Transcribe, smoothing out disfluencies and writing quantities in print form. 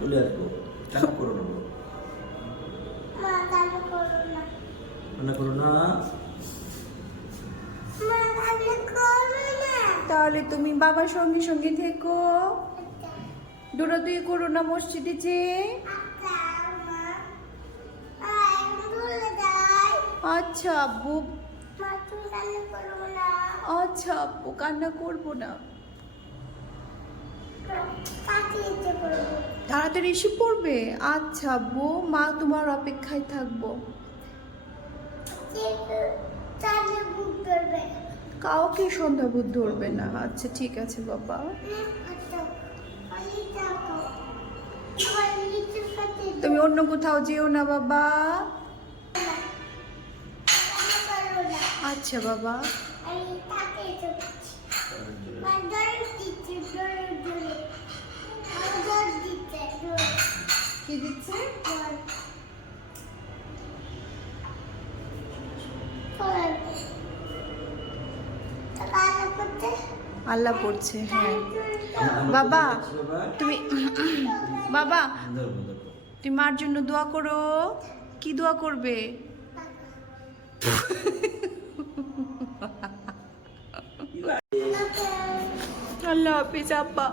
চলে আসবো। কান্না করো না, মা কান্না করো না। কান্না করো না। মা কান্না করো না। তাহলে তুমি বাবার সঙ্গে সঙ্গে থেকো, দৌড়াদৌড়ি করো না মসজিদে যে। আচ্ছা মা, এখন ভুলে যাই। আচ্ছা আব্বু। মা তুমি কান্না করো না। আচ্ছা আব্বু, কান্না করবো না। কাকে ইচ্ছে করবো? তাড়াতাড়ি এসে পড়বে। আচ্ছা আব্বু, মা তোমার অপেক্ষায় থাকবো। কিন্তু চালে বুক ধরবে। কাউকে সন্ধ্যা বুধ ধরবে না। আচ্ছা ঠিক আছে বাবা। আচ্ছা, আমি যাবো। আমার নিচের কাছে তুমি অন্য কোথাও যেও না বাবা। কান্না করো না। আচ্ছা বাবা। আমি তাকে যাচ্ছি। মা দৌড় দিচ্ছে, দৌড়ে দৌড়ে। মা দৌড় দিচ্ছে, দৌড়ে। কি দিচ্ছে? দৌড়। দৌড়। তা কান্না করছে? আল্লাহ পড়ছে, হ্যাঁ। আমরা বাবা, কোথায় যাচ্ছি বাবা? তুমি বাবা, ধরবো, ধরবো। তুমি মার জন্য দোয়া করো। কি দোয়া করবে? আল্লাহ হাফিজ আব্বা।